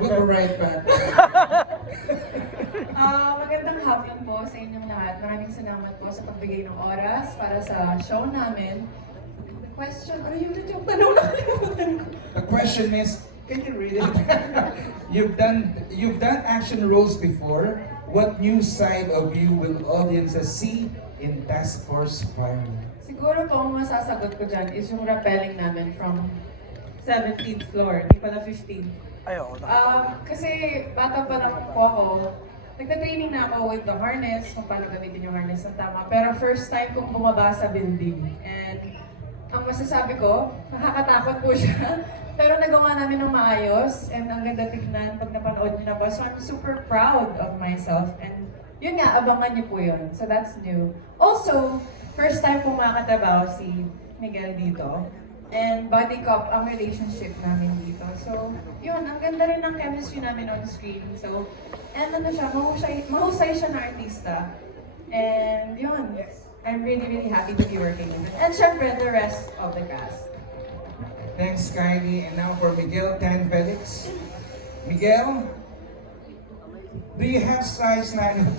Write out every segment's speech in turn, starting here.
We'll be right back. Magandang hapon po sa inyong lahat. Maraming salamat po sa pagbigay ng oras para sa show namin. The question, ano yung tanong na kalimutan ko? The question is, can you read it? You've done action roles before. What new side of you will audiences see in Task Force Fire? Siguro po ang masasagot ko dyan is yung rappelling namin from 17th floor, di pala 15th. Kasi bata pa lang po ako, nagta-training na ako with the harness, kung paano gamitin yung harness ng tama. Pero first time kong bumaba sa building. And ang masasabi ko, nakakatakot po siya. Pero nagawa namin ng maayos and ang ganda tignan pag napanood niyo na po. So I'm super proud of myself and yun nga, abangan niyo po yun. So that's new. Also, first time po makakatrabaho si Miguel dito. And body cop ang relationship namin dito. So, yun, ang ganda rin ng chemistry namin on screen. So, and ano siya, mahusay siya na artista. And yun, I'm really, really happy to be working with him. And syempre, the rest of the cast. Thanks, Kylie. And now for Miguel Tan Felix. Miguel, do you have size 9?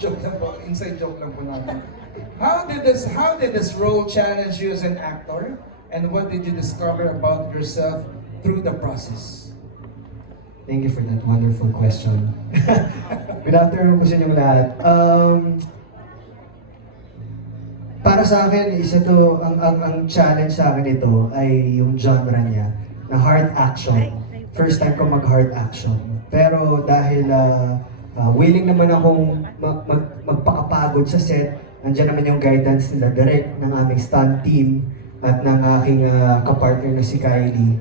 Joke lang po, inside joke lang po namin. How did this role challenge you as an actor? And what did you discover about yourself through the process? Thank you for that wonderful question. Good afternoon po sa inyong lahat. Para sa akin, isa to, ang challenge sa akin ito ay yung genre niya, na hard action. First time ko mag-hard action. Pero dahil willing naman akong magpakapagod sa set, nandiyan naman yung guidance nila direct ng aming stunt team at ng aking kapartner na si Kylie.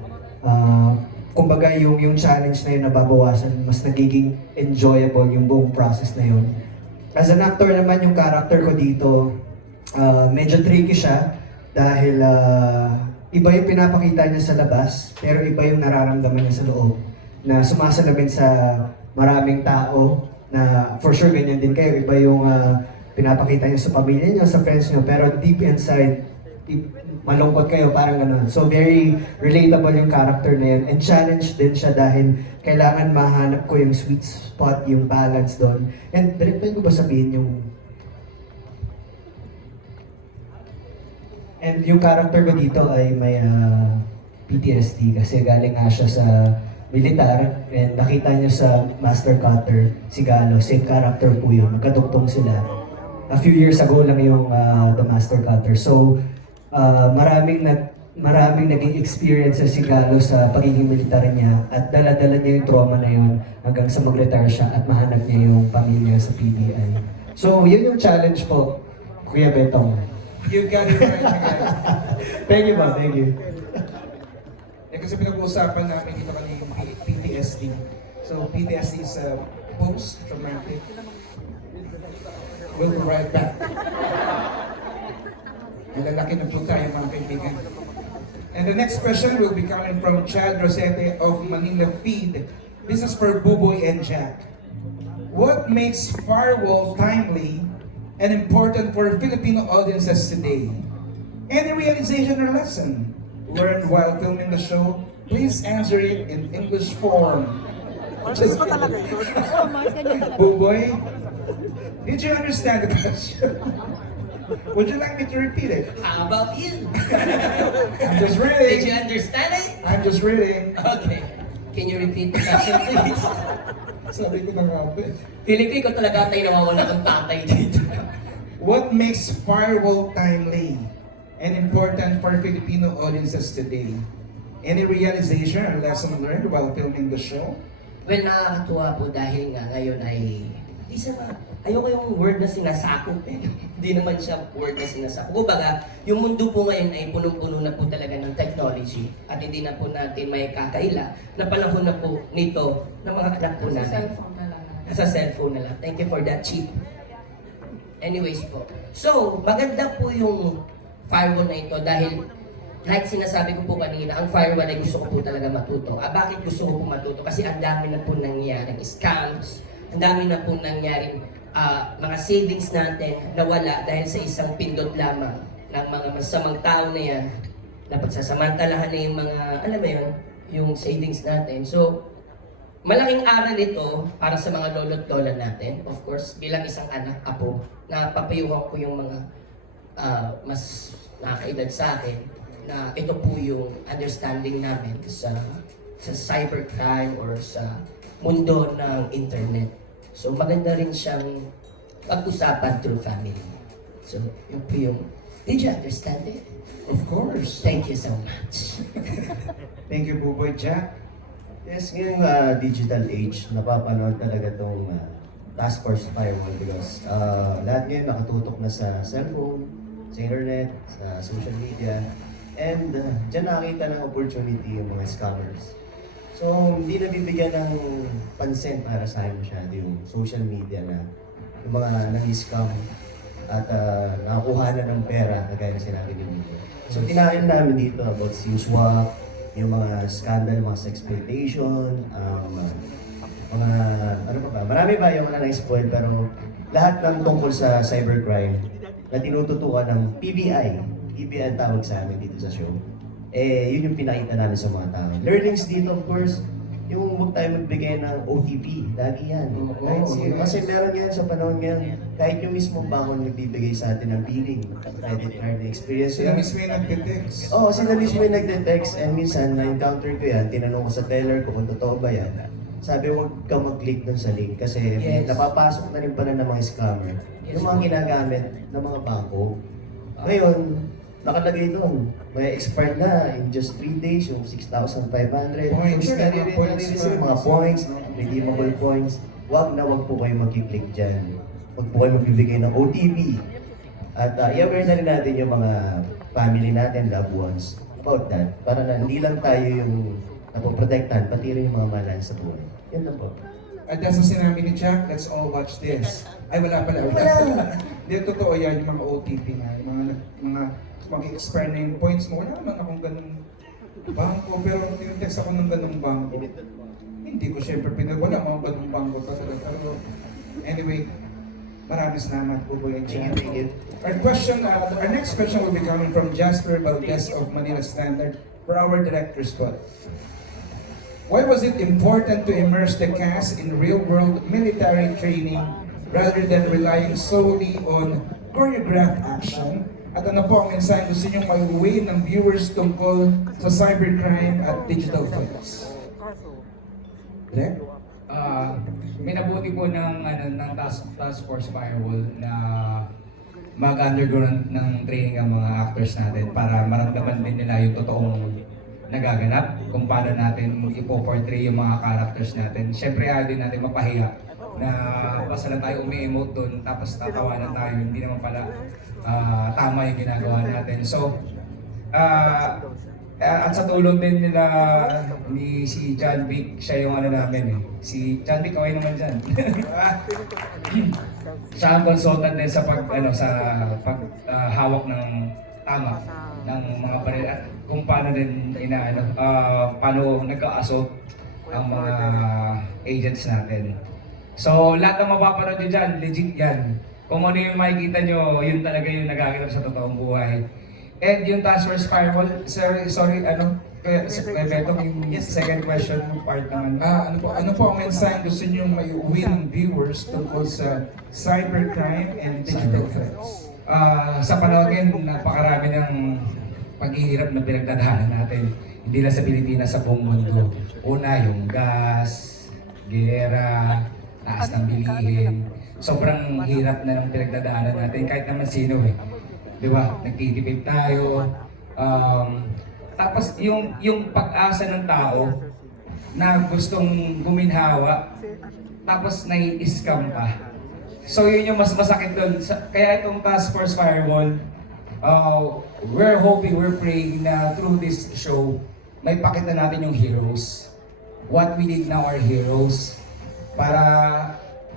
Kumbaga yung challenge na yun nababawasan, mas nagiging enjoyable yung buong process na yun. As an actor naman, yung character ko dito, medyo tricky siya dahil iba yung pinapakita niya sa labas, pero iba yung nararamdaman niya sa loob na sumasalamin sa maraming tao na for sure ganyan din kayo. Iba yung pinapakita niyo sa pamilya niyo, sa friends niyo, pero deep inside, malungkot kayo, parang gano'n. So very relatable yung character na yun. And challenge din siya dahil kailangan mahanap ko yung sweet spot, yung balance doon. And pwede ko ba sabihin yung... And yung character ko dito ay may PTSD kasi galing nga siya sa militar and nakita niyo sa Master Cutter, si Galo, same character po yun. Magkadugtong sila. A few years ago lang yung The Master Cutter. So, maraming naging experience si Galo sa pagiging militar niya at dala-dala niya yung trauma na yun hanggang sa mag-retire siya at mahanap niya yung pamilya sa PBI. So, yun yung challenge po, Kuya Betong. You got it right, Miguel. Thank you, thank you. Kasi pinag-uusapan namin dito kanina PTSD. So, PTSD is post-traumatic. We'll be right back. Malalaki na po tayo mga kaibigan. And the next question will be coming from Chad Rosete of Manila Feed. This is for Buboy and Jack. What makes Firewall timely and important for Filipino audiences today? Any realization or lesson learned while filming the show? Please answer it in English form. Just Buboy, did you understand the question? Would you like me to repeat it? How about you? I'm just Did you reading. understand it? I'm just reading. Okay. Can you repeat the question, please? Sabi ko na nga ba. Feeling ko talaga tayo nawawala ng tatay dito. What makes Firewall timely and important for Filipino audiences today? Any realization or lesson learned while filming the show? Well, nakakatuwa po dahil nga ngayon ay ayoko yung word na sinasakop eh. Hindi naman siya word na sinasakop. Kumbaga, yung mundo po ngayon ay punong-puno na po talaga ng technology at hindi na po natin may kakaila na panahon na po nito na mga anak po Sa natin. cellphone na lang. Nasa cellphone na lang. Thank you for that cheat. Anyways po. So, maganda po yung firewall na ito dahil like sinasabi ko po kanina, ang firewall ay gusto ko po talaga matuto. Bakit gusto ko po matuto? Kasi ang dami na po nangyaring scams, ang dami na po nangyaring mga savings natin nawala dahil sa isang pindot lamang ng mga masamang tao na yan na pagsasamantalahan na yung mga, alam mo yun, yung savings natin. So, malaking aral ito para sa mga lolo't lola natin. Of course, bilang isang anak, apo, na papayuhan ko yung mga mas nakakaedad sa akin na ito po yung understanding namin sa cybercrime or sa mundo ng internet. So maganda rin siyang pag-usapan through family. So yun po yung, did you understand it? Of course. Thank you so much. Thank you, Buboy. Jack? Yes, ngayong digital age, napapanood talaga itong Task Force Firewall because lahat ngayon nakatutok na sa cellphone, sa internet, sa social media, and dyan nakakita ng opportunity yung mga scammers. So, hindi nabibigyan ng pansin para sa akin masyado yung social media na yung mga nang-scam at nakakuha na ng pera, kagaya na sinabi ni Buboy. So, tinahin namin dito about yung swap, yung mga scandal, mga sexploitation, mga, ano pa ba, marami ba yung mga na-spoil, pero lahat ng tungkol sa cybercrime na tinututukan ng PBI, PBI ang tawag sa amin dito sa show, yun yung pinakita namin sa mga tao. Learnings dito, of course, yung huwag tayo magbigay ng OTP, lagi yan. Kahit sino. Kasi meron yan sa panahon ngayon, kahit yung mismong bangon nagbibigay sa atin ng billing, credit card na experience Sila yan. mismo yung nag-text. Oo, sila mismo yung nagte-text and minsan na-encounter ko yan, tinanong ko sa teller ko kung totoo ba yan. Sabi, huwag ka mag-click dun sa link kasi Yes. napapasok na rin pala ng mga scammer Yes. yung mga ginagamit ng mga bangko. Ngayon, nakalagay doon, may expired na in just 3 days, yung 6,500. Points, Sure, mga points, mga points, redeemable points. Huwag po kayo mag-click dyan. Huwag po kayo magbibigay ng OTP. At i-aware na rin natin yung mga family natin, loved ones, about that. Para na hindi lang tayo yung napoprotektan, pati rin yung mga malan sa buhay. Yan lang po. At dahil sa sinabi ni Jack, let's all watch this. Ay, wala pala. Hindi, totoo yan, yung mga OTP nga, yung mga mag-expire na yung points mo. Wala naman akong ganung bangko, pero tinetext ako ng ganung bangko. Hindi ko syempre wala mga ganung bangko talaga. Pero anyway, maraming salamat po po yung Jack. Thank you. Our next question will be coming from Jasper Valdez of Manila Standard for our director's spot. Why was it important to immerse the cast in real-world military training rather than relying solely on choreographed action? At ano po ang mensahe gusto niyong maiuwi ng viewers tungkol sa cybercrime at digital threats? Direk? Minabuti po ng task Force Firewall na mag-undergo ng training ang mga actors natin para maramdaman din nila yung totoong nagaganap, kung paano natin ipo-portray yung mga characters natin. Siyempre, ayaw din natin mapahiya na basta lang tayo umi-emote doon tapos tatawanan tayo, hindi naman pala tama yung ginagawa natin. So, at sa tulong din nila ni si John Vic, siya yung ano namin eh. Si John Vic, okay naman dyan. Siya ang consultant din sa hawak ng tama ng mga baril at kung paano din paano nagka-assault ang mga agents natin. So, lahat ng mapapanood nyo dyan, legit yan. Kung ano yung makikita nyo, yun talaga yung nagaganap sa totoong buhay. And yung Task Force Firewall, sorry, Beto, yung second question, part naman. Ano po ang mensahe gusto niyong maiuwi ng viewers tungkol sa cybercrime and digital threats? Sa panahon ngayon, napakarami ng paghihirap na pinagdadaanan natin. Hindi lang sa Pilipinas, sa buong mundo. Una, yung gas, gera, taas ng bilihin. Sobrang hirap na ng pinagdadaanan natin, kahit naman sino eh. Di ba? Nagtitipid tayo. Tapos yung pag-asa ng tao na gustong guminhawa, tapos nai-scam pa. So yun yung mas masakit doon. Kaya itong Task Force Firewall, we're hoping, we're praying na through this show, may pakita natin yung heroes. What we need now are heroes. Para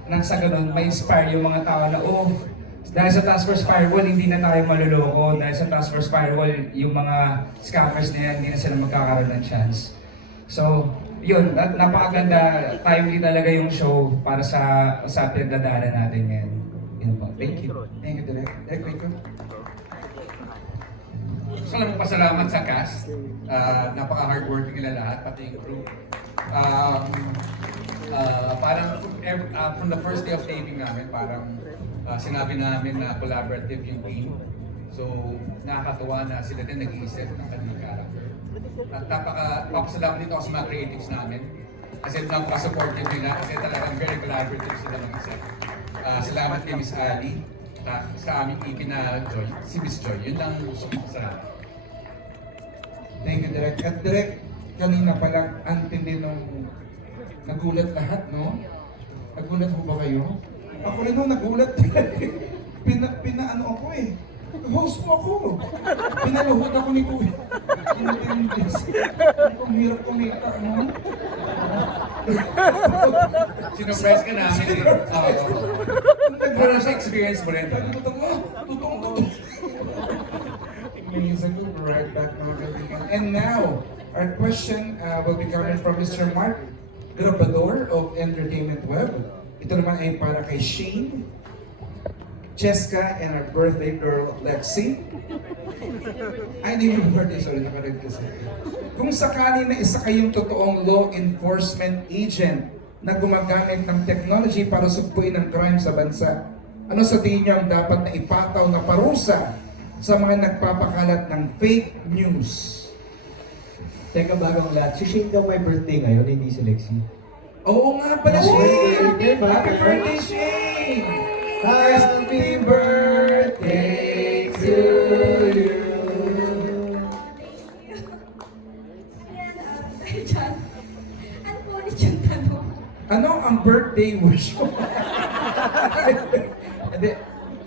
nang sa ganun, may inspire yung mga tao na, dahil sa Task Force Firewall, hindi na tayo maluloko. Dahil sa Task Force Firewall, yung mga scammers na yan, hindi na sila magkakaroon ng chance. So, yun, napakaganda. Timely talaga yung show para sa pinagdadaanan natin ngayon. Yun po. Thank you. Thank you, Direk. Direk, Rico? Gusto lang magpasalamat sa cast. Napaka-hardworking nila lahat, pati yung crew. Parang from the first day of taping namin, parang sinabi namin na collaborative yung team. So, nakakatuwa na sila din nag-iisip ng kanilang character. At napakapasalamat dito ako sa mga creatives namin. Kasi napaka-supportive nila kasi talagang very collaborative sila mag-isip. Salamat kay Miss Ali at sa aming EP na Joy, si Miss Joy. Yun lang gusto kong salamat. Thank you, Direk. At Direk, kanina pa lang, ang tindi nung nagulat lahat, no? Nagulat mo ba kayo? Ako rin nung nagulat. Pinaano ako eh. Host mo ako. Pinaluhod ako ni Kuya. Kinatindis. Ang hirap kumita, no? Sinurprise ka namin eh. Parang sa experience mo rin. Totoo. Amazing. We'll be right back, mga kaibigan. And now, our question will be coming from Mr. Mark Grabador of Entertainment Web. Ito naman ay para kay Shane, Cheska, and our birthday girl, Lexi. Ay, hindi yung birthday, sorry, nakaread kasi. Kung sakali na isa kayong totoong law enforcement agent na gumagamit ng technology para sugpuin ang crime sa bansa, ano sa tingin niyo ang dapat na ipataw na parusa sa mga nagpapakalat ng fake news? Teka, bagong lahat. Si Shane daw may birthday ngayon, hindi si Lexi. Oo nga pala, Happy Shane! birthday, ba? Happy birthday, Shane! Happy birthday to you. Ayan, John, ano po ulit yung tanong? Ano ang birthday wish mo? Hindi.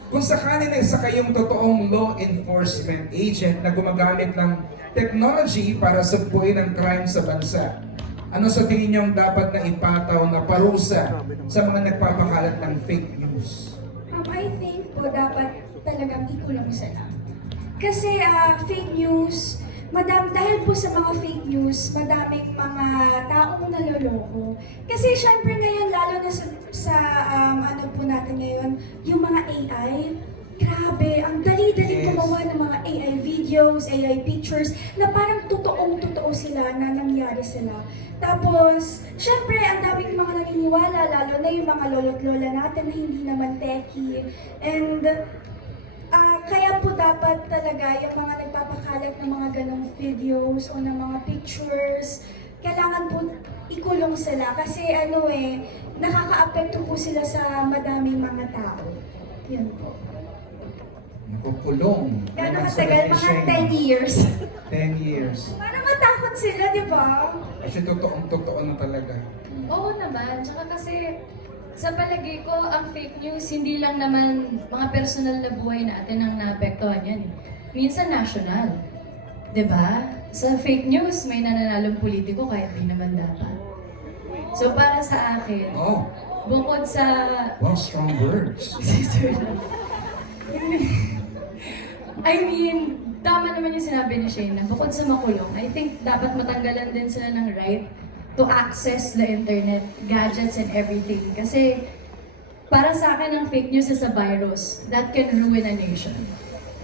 Kung sakali na isa kayong totoong law enforcement agent na gumagamit ng technology para sugpuin ang crime sa bansa, ano sa tingin niyo ang dapat na ipataw na parusa sa mga nagpapakalat ng fake news? I think po dapat talagang ikulong sila. Kasi fake news, dahil po sa mga fake news, madaming mga taong naloloko. Kasi syempre ngayon, lalo na sa ano po natin ngayon, yung mga AI, grabe, ang dali-dali Yes. gumawa ng mga AI videos, AI pictures, na parang totoong-totoo sila na nangyari sila. Tapos, syempre, ang daming mga naniniwala, lalo na yung mga lolo't lola natin na hindi naman techie. And kaya po dapat talaga yung mga nagpapakalat ng mga ganong videos o ng mga pictures, kailangan po ikulong sila kasi nakaka-apekto po sila sa madaming mga tao. Yun po. Nakukulong. Gano'ng Naman sa katagal? Mga Shane. 10 years. 10 years. Para matakot sila, di ba? Kasi totoong-totoo na talaga. Oo naman, tsaka kasi sa palagay ko, ang fake news, hindi lang naman mga personal na buhay natin ang naapektuhan yan eh. Minsan national. 'Di ba? Sa fake news, may nananalong politiko kahit di naman dapat. So para sa akin, Oh, bukod sa... wow, strong words. I mean, tama naman yung sinabi ni Shane na bukod sa makulong, I think dapat matanggalan din sila ng right to access the internet, gadgets and everything. Kasi para sa akin, ang fake news is a virus that can ruin a nation.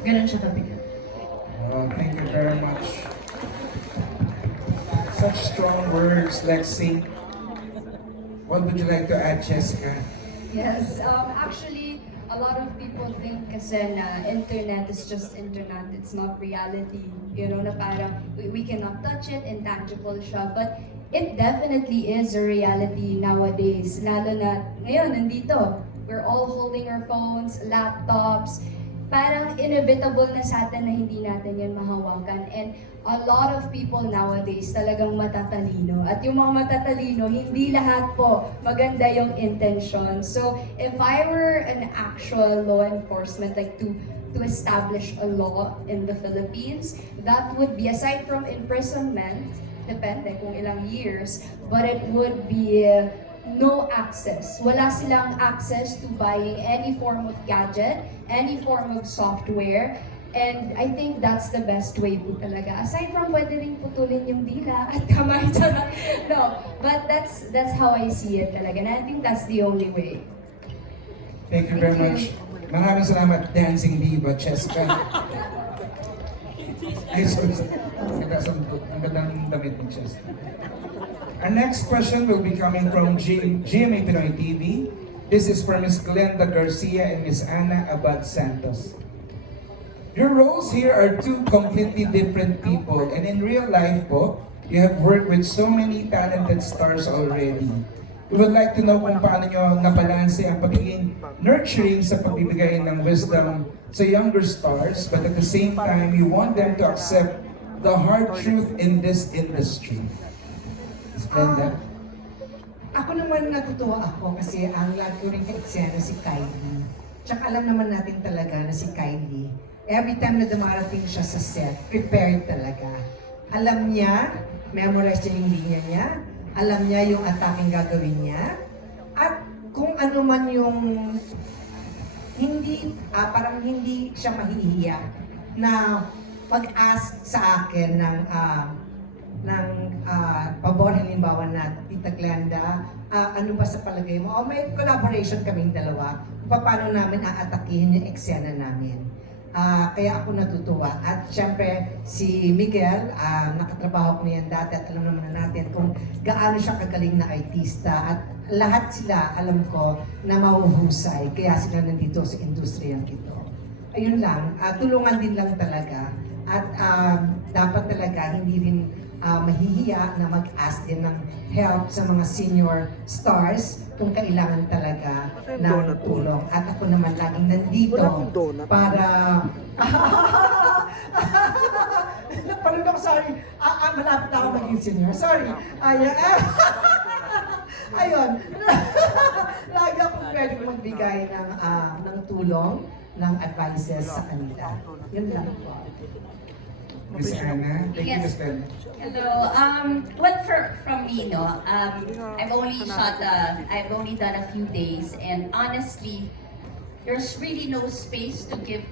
Ganon siya kabigat. Oh, thank you very much. Such strong words, Lexi. What would you like to add, Jessica? Yes, actually, a lot of people think kasi na internet is just internet, it's not reality. You know, na parang we cannot touch it, intangible siya. But it definitely is a reality nowadays. Lalo na ngayon, nandito. We're all holding our phones, laptops. Parang inevitable na sa atin na hindi natin yan mahawakan. And a lot of people nowadays talagang matatalino. At yung mga matatalino, hindi lahat po maganda yung intention. So, if I were an actual law enforcement, like to establish a law in the Philippines, that would be, aside from imprisonment, depende kung ilang years, but it would be no access. Wala silang access to buying any form of gadget, any form of software, and I think that's the best way po talaga. Aside from pwede rin putulin yung dila at kamay, no, but that's how I see it talaga, and I think that's the only way. Thank you very much. Maraming salamat, Dancing Diva, Cheska. Ay, sorry. Ang gandang damit ni Cheska. Our next question will be coming from GMA Pinoy TV. This is from Ms. Glenda Garcia and Ms. Ana Abad Santos. Your roles here are two completely different people, and in real life po, you have worked with so many talented stars already. We would like to know kung paano nyo nabalanse ang pagiging nurturing sa pagbibigay ng wisdom sa younger stars, but at the same time, you want them to accept the hard truth in this industry. Ms. Glenda? Ako naman natutuwa ako kasi ang lagi ko rin ka-eksena si Kylie. Tsaka alam naman natin talaga na si Kylie, every time na dumarating siya sa set, prepared talaga. Alam niya, memorize niya yung linya niya, alam niya yung attacking gagawin niya, at kung ano man yung parang hindi siya mahihiya na pag-ask sa akin ng pabor, halimbawa na Tita Glenda, ano ba sa palagay mo? O may collaboration kaming dalawa, kung paano namin aatakihin yung eksena namin. Kaya ako natutuwa. At syempre, si Miguel, nakatrabaho ko niyan dati at alam naman na natin kung gaano siya kagaling na artista. At lahat sila, alam ko, na mahuhusay. Kaya sila nandito sa industriyang ito. Ayun lang, tulungan din lang talaga. At dapat talaga hindi rin mahihiya na mag-ask din ng help sa mga senior stars kung kailangan talaga ng tulong. At ako naman laging nandito para... Parang ako, sorry. Malapit ako maging senior. Sorry. Ayun. Lagi akong pwede magbigay ng tulong, ng advices sa kanila. Yun lang po. Ms. Ana? Thank you, Ms. Glenda. Hello. Well, from me, no. I've only done a few days, and honestly, there's really no space to give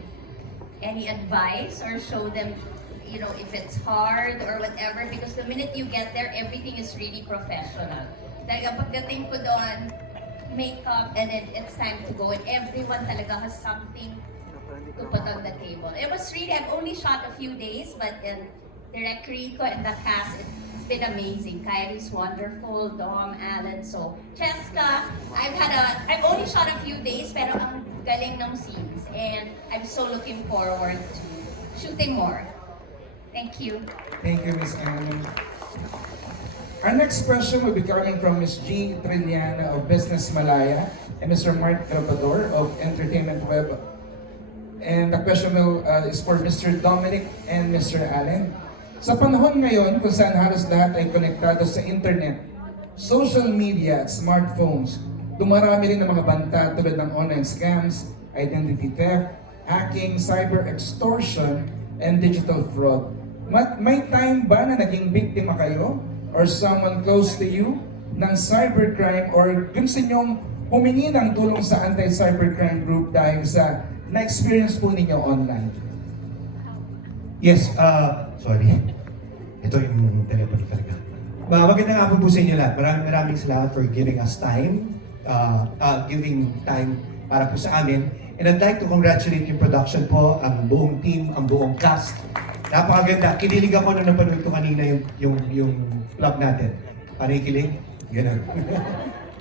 any advice or show them, you know, if it's hard or whatever. Because the minute you get there, everything is really professional. Talaga pagdating ko doon, makeup, and then it's time to go, and everyone talaga has something to put on the table. It was really, I've only shot a few days, but Direct Rico and the cast, it's been amazing. Kyrie's wonderful, Dom, Alan, so Cheska, I've only shot a few days, pero ang galing ng scenes, and I'm so looking forward to shooting more. Thank you. Thank you, Ms. Ana. Our next question will be coming from Ms. G. Triniana of Business Malaya and Mr. Mark Trabador of Entertainment Web. And the question is for Mr. Dominic and Mr. Allen. Sa panahon ngayon kung saan halos lahat ay konektado sa internet, social media at smartphones, dumarami rin ng mga banta tulad ng online scams, identity theft, hacking, cyber extortion, and digital fraud. May time ba na naging biktima kayo or someone close to you ng cybercrime or gusto nyong humingi ng tulong sa anti-cybercrime group dahil sa na-experience po ninyo online? Yes, sorry. Ito yung telepono talaga. Magandang hapon po sa inyo lahat. Maraming salamat for giving us time, giving time para po sa amin. And I'd like to congratulate yung production po, ang buong team, ang buong cast. Napakaganda. Kinilig ako nung napanood ko kanina yung vlog natin. Panikilig? Ganun.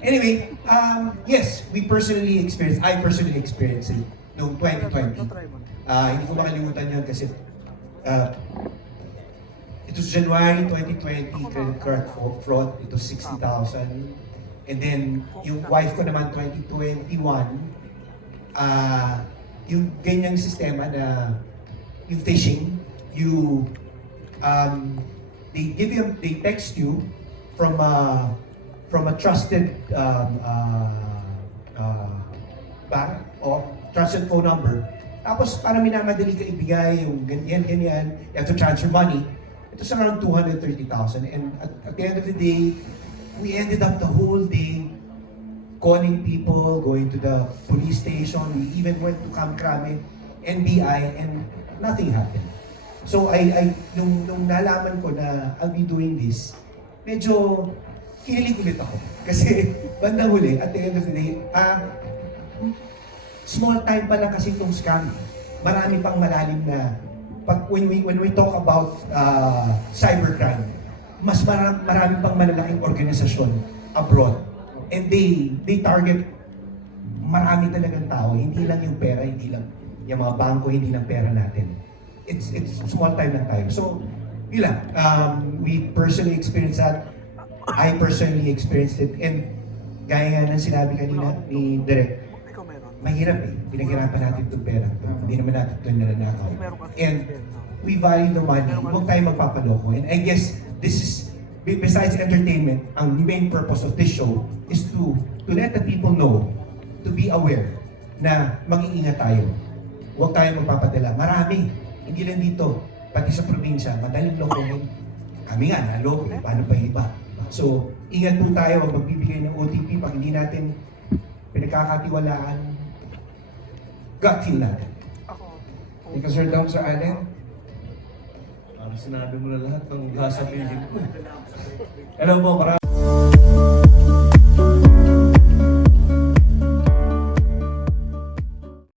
Anyway, yes, I personally experienced it noong 2020. Hindi ko makalimutan yun kasi it was January 2020, credit card fraud, it was 60,000. And then, yung wife ko naman 2021, yung ganyang sistema na yung phishing, they text you from a trusted bank or trusted phone number. Tapos parang minamadali ka ibigay yung ganyan, you have to transfer money. It was around 230,000. And at the end of the day, we ended up the whole day calling people, going to the police station. We even went to Camp Crame, NBI, and nothing happened. So nung nalaman ko na I'll be doing this, medyo kinilig ulit ako. Kasi bandang huli, at the end of the day, small time pa lang kasi itong scam. Marami pang malalim na when we talk about cybercrime, mas marami pang malalaking organisasyon abroad. And they target marami talagang tao, hindi lang yung pera, hindi lang yung mga bangko, hindi lang pera natin. It's small time lang tayo. So, yun lang. We personally experienced that. I personally experienced it. And gaya nga ng sinabi kanina ni Direk, mahirap eh. Pinaghirapan natin itong pera. Hindi naman natin ito nananakaw. And we value the money. Huwag tayo magpapaloko. And I guess this is, besides entertainment, ang main purpose of this show is to let the people know, to be aware na mag-iingat tayo. Huwag tayo magpapadala. Marami. Hindi lang dito. Pati sa probinsya, madaling lokohin. Kami nga, naloko. Paano pa yung iba? So, ingat po tayo. Huwag magbibigay ng OTP pag hindi natin pinagkakatiwalaan. Gut feel natin. Ikaw, Sir Dom, Sir Allen? Sinabi mo na lahat ng sasabihin ko. Hello po, marami.